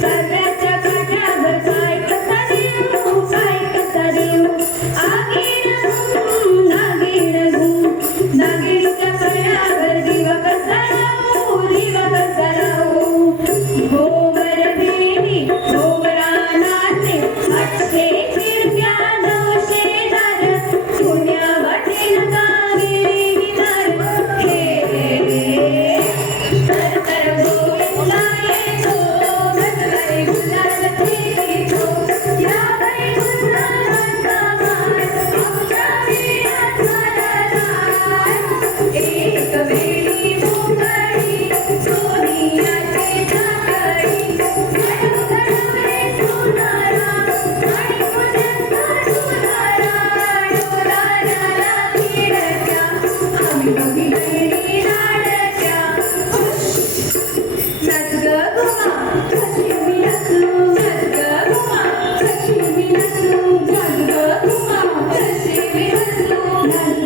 在。Amen.